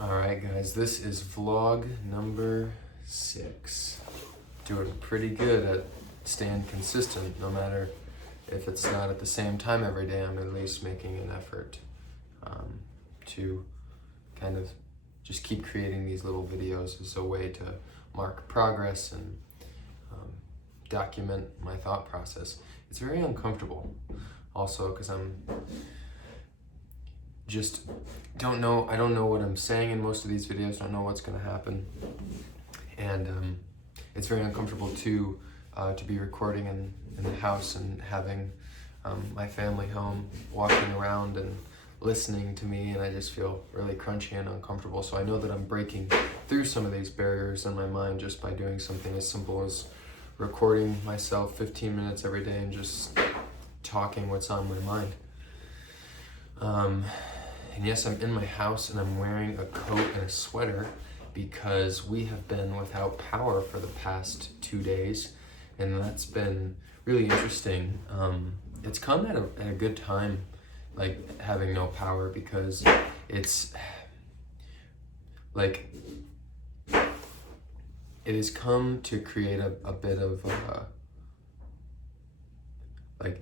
Alright guys, this is vlog number 6. Doing pretty good at staying consistent, no matter if it's not at the same time every day. I'm at least making an effort to kind of just keep creating these little videos as a way to mark progress and document my thought process. It's very uncomfortable also because I'm just I don't know what I'm saying in most of these videos, don't know what's gonna happen. And it's very uncomfortable to be recording in the house and having my family home walking around and listening to me, and I just feel really crunchy and uncomfortable. So I know that I'm breaking through some of these barriers in my mind just by doing something as simple as recording myself 15 minutes every day and just talking what's on my mind. And yes, I'm in my house and I'm wearing a coat and a sweater because we have been without power for the past 2 days, and that's been really interesting. It's come at a good time, like having no power, because it's like it has come to create a bit of like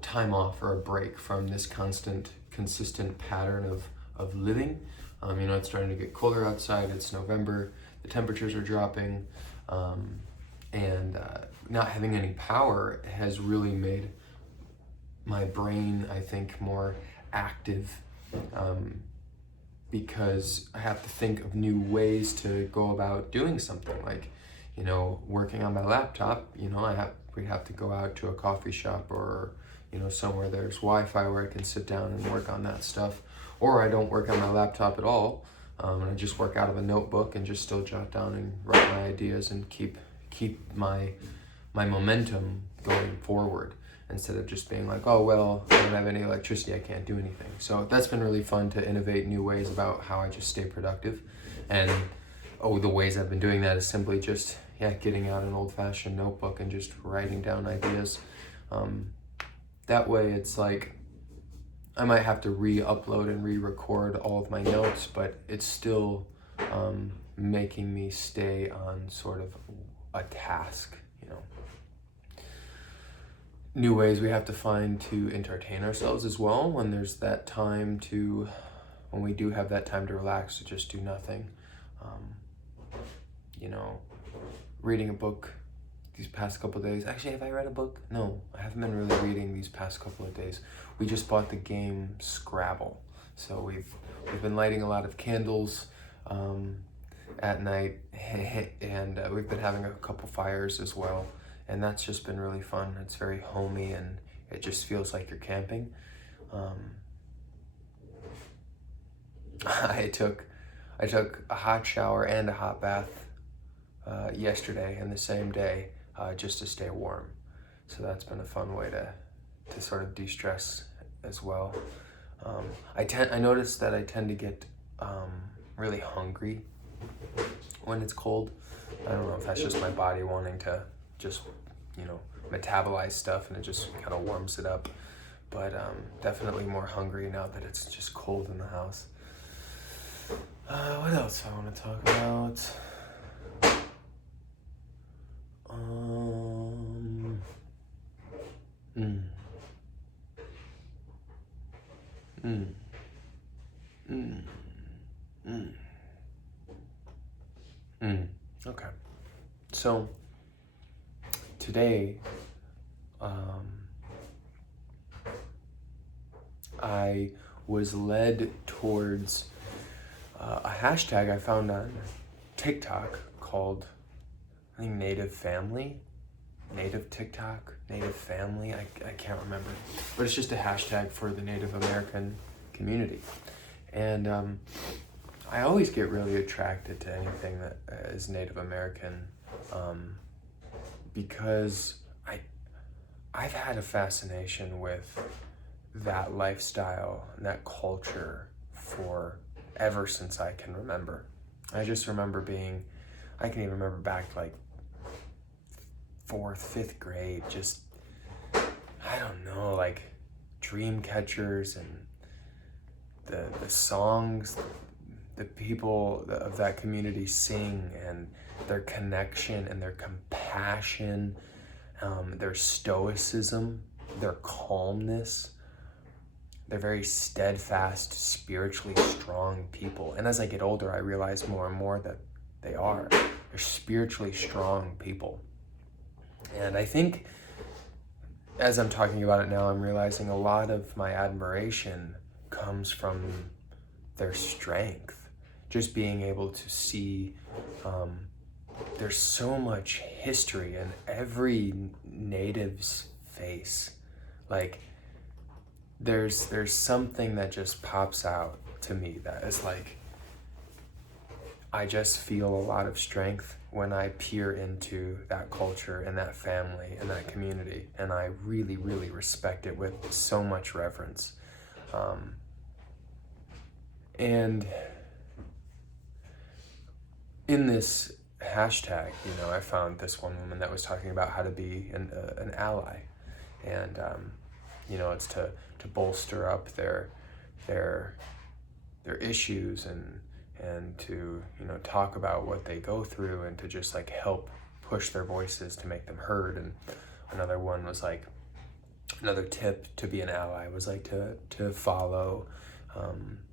time off or a break from this consistent pattern of living. It's starting to get colder outside, it's November, the temperatures are dropping, and not having any power has really made my brain, I think, more active, because I have to think of new ways to go about doing something, like, working on my laptop. We have to go out to a coffee shop or somewhere there's Wi-Fi where I can sit down and work on that stuff. Or I don't work on my laptop at all, and I just work out of a notebook and just still jot down and write my ideas and keep my momentum going forward, instead of just being like, oh, well, I don't have any electricity, I can't do anything. So that's been really fun to innovate new ways about how I just stay productive. And the ways I've been doing that is simply just, getting out an old-fashioned notebook and just writing down ideas. That way it's like, I might have to re-upload and re-record all of my notes, but it's still making me stay on sort of a task, New ways we have to find to entertain ourselves as well when there's that time when we do have that time to relax, to just do nothing. Reading a book these past couple of days. Actually, have I read a book? No, I haven't been really reading these past couple of days. We just bought the game Scrabble, so we've been lighting a lot of candles at night, and we've been having a couple fires as well, and that's just been really fun. It's very homey and it just feels like you're camping. I took a hot shower and a hot bath yesterday in the same day, just to stay warm. So that's been a fun way to sort of de-stress as well. I noticed that I tend to get really hungry when it's cold. I don't know if that's just my body wanting to just, metabolize stuff, and it just kind of warms it up. But definitely more hungry now that it's just cold in the house. What else I want to talk about? Okay. So today, I was led towards a hashtag I found on TikTok called, I think, Native Family, Native TikTok, Native Family, I can't remember, but it's just a hashtag for the Native American community. And I always get really attracted to anything that is Native American, because I've had a fascination with that lifestyle and that culture for ever since I can remember. I just remember I can even remember back like 4th, 5th grade, just, I don't know, like Dream Catchers and the songs, the people of that community sing, and their connection and their compassion, their stoicism, their calmness. They're very steadfast, spiritually strong people. And as I get older, I realize more and more that they are. They're spiritually strong people. And I think as I'm talking about it now, I'm realizing a lot of my admiration comes from their strength. Just being able to see there's so much history in every native's face. Like, there's something that just pops out to me that is like, I just feel a lot of strength when I peer into that culture and that family and that community, and I really, really respect it with so much reverence. And in this hashtag, I found this one woman that was talking about how to be an ally, and it's to bolster up their issues and to talk about what they go through, and to just like help push their voices to make them heard. And another one was like, another tip to be an ally was like to follow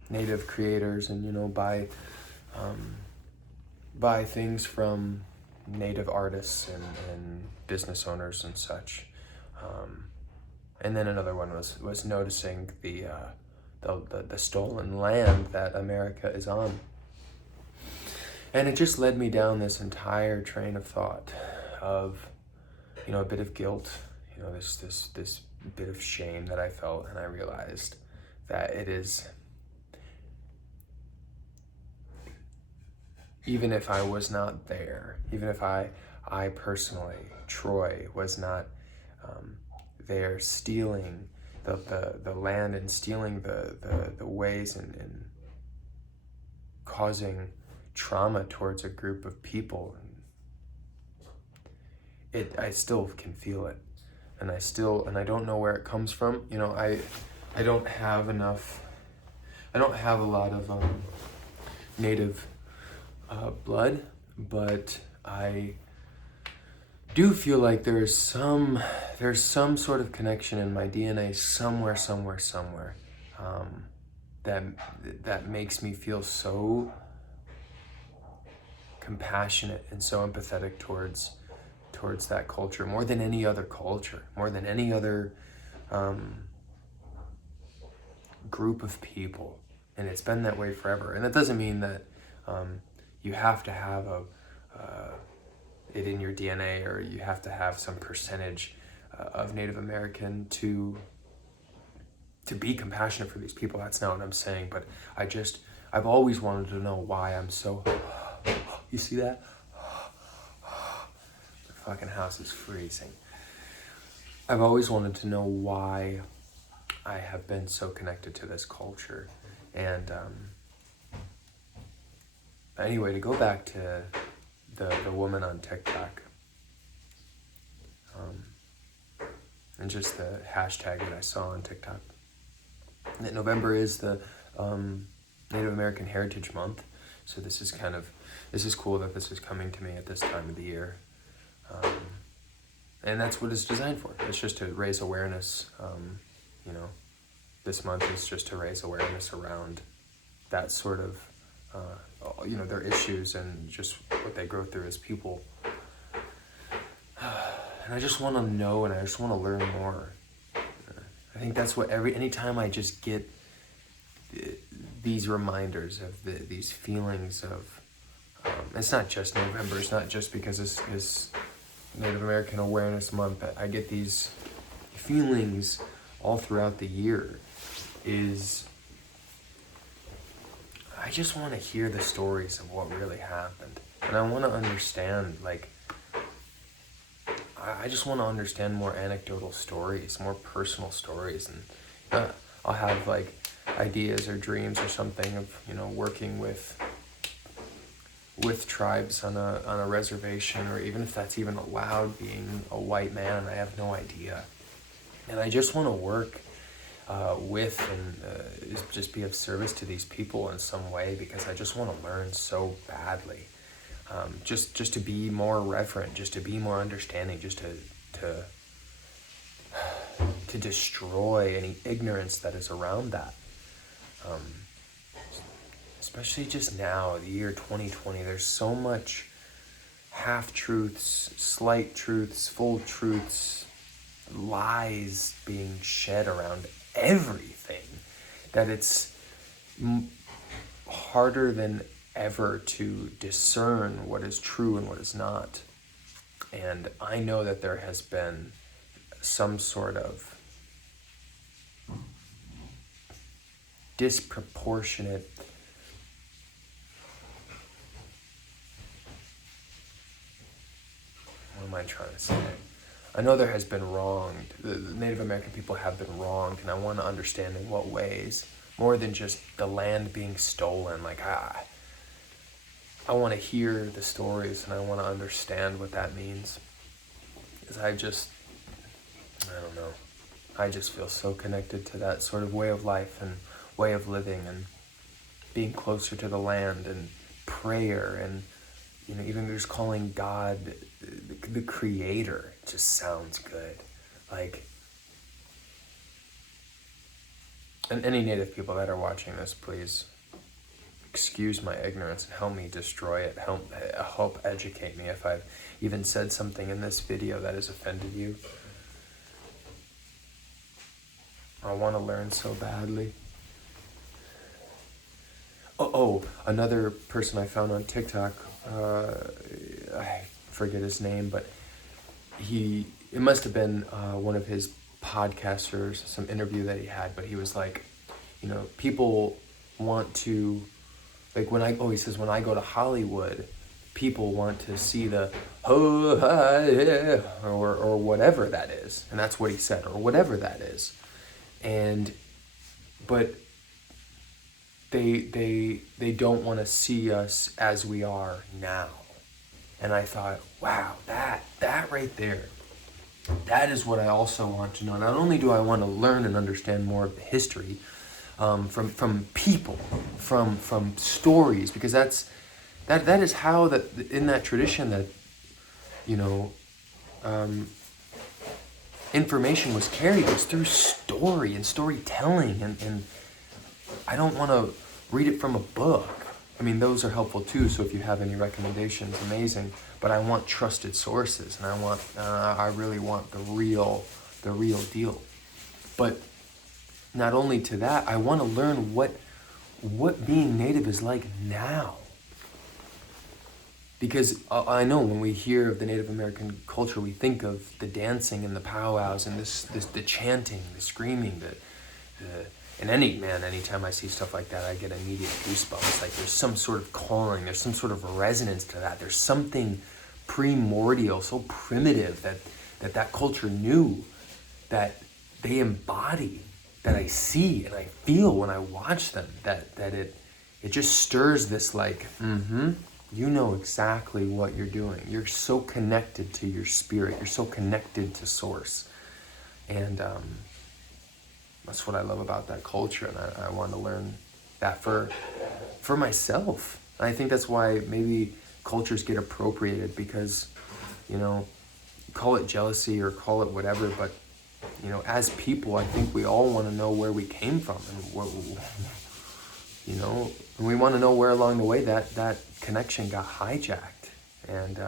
native creators, and buy things from native artists and business owners and such. And then another one was noticing the stolen land that America is on. And it just led me down this entire train of thought of, a bit of guilt, this bit of shame that I felt, and I realized that it is, even if I was not there, even if I personally, Troy, was not there stealing the land and stealing the ways and causing trauma towards a group of people, I still can feel it, and I don't know where it comes from. I don't have a lot of native blood, but I do feel like there's some sort of connection in my DNA somewhere, that makes me feel so compassionate and so empathetic towards that culture, more than any other culture, more than any other group of people. And it's been that way forever. And that doesn't mean that you have to have it in your DNA, or you have to have some percentage of Native American to be compassionate for these people. That's not what I'm saying, but I've always wanted to know why I'm so, you see that? The fucking house is freezing. I've always wanted to know why I have been so connected to this culture. And anyway, to go back to the woman on TikTok, and just the hashtag that I saw on TikTok, that November is the Native American Heritage Month. So this is cool that this is coming to me at this time of the year. And that's what it's designed for. It's just to raise awareness. This month is just to raise awareness around that sort of, their issues and just what they go through as people. And I just want to know, and I just want to learn more. I think that's what anytime I just get these reminders of these feelings of, it's not just November, it's not just because it's Native American Awareness Month, I get these feelings all throughout the year, is I just want to hear the stories of what really happened. And I want to understand, I just want to understand more anecdotal stories, more personal stories. And I'll have ideas or dreams or something of, working with tribes on a reservation, or even if that's even allowed, being a white man, I have no idea. And I just want to work with and just be of service to these people in some way, because I just want to learn so badly. Just to be more reverent, just to be more understanding, just to destroy any ignorance that is around that. Especially just now, the year 2020, there's so much half-truths, slight truths, full truths, lies being shed around everything, that it's harder than ever to discern what is true and what is not. And I know that there has been some sort of disproportionate what am I trying to say? I know there has been wronged. The Native American people have been wronged, and I want to understand in what ways, more than just the land being stolen. Like, I want to hear the stories, and I want to understand what that means. Because I don't know. I just feel so connected to that sort of way of life and way of living, and being closer to the land, and prayer, and even just calling God the creator just sounds good. Like, and any Native people that are watching this, please excuse my ignorance and help me destroy it. Help educate me if I've even said something in this video that has offended you. I want to learn so badly. Oh, another person I found on TikTok, I forget his name, but it must have been one of his podcasters, some interview that he had, but he was like, people want to, like he says, when I go to Hollywood, people want to see the, or whatever that is. And that's what he said, or whatever that is. But they don't want to see us as we are now. And I thought, wow, that right there, that is what I also want to know. Not only do I want to learn and understand more of the history from people, from stories, because that is how that in that tradition that information was carried, was through story and storytelling, and I don't want to read it from a book. I mean, those are helpful too, so if you have any recommendations, amazing. But I want trusted sources, and I really want the real deal. But not only to that, I want to learn what being Native is like now. Because I know when we hear of the Native American culture, we think of the dancing and the powwows and the chanting, the screaming, and anytime I see stuff like that, I get immediate goosebumps. Like, there's some sort of calling, there's some sort of resonance to that. There's something primordial, so primitive that culture knew, that they embody, that I see and I feel when I watch them, that it just stirs this like, you know exactly what you're doing. You're so connected to your spirit. You're so connected to source. And that's what I love about that culture, and I want to learn that for myself. And I think that's why maybe cultures get appropriated, because, call it jealousy or call it whatever, but, as people, I think we all want to know where we came from, and what, and we want to know where along the way that connection got hijacked. And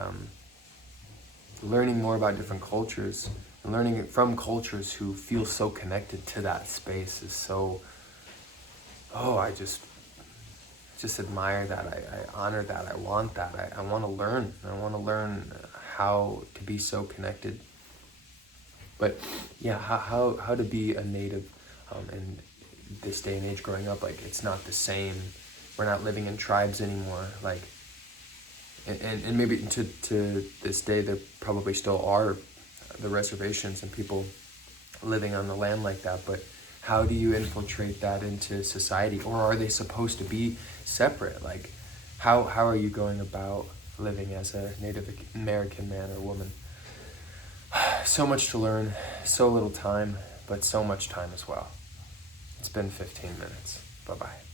learning more about different cultures, and learning from cultures who feel so connected to that space is so, I just admire that. I honor that. I want that. I want to learn. I want to learn how to be so connected. But yeah, how to be a Native in this day and age growing up, like, it's not the same. We're not living in tribes anymore. Like, and maybe to this day, there probably still are the reservations and people living on the land like that, but how do you infiltrate that into society? Or are they supposed to be separate? Like, how are you going about living as a Native American man or woman? So much to learn, so little time, but so much time as well. It's been 15 minutes. Bye-bye.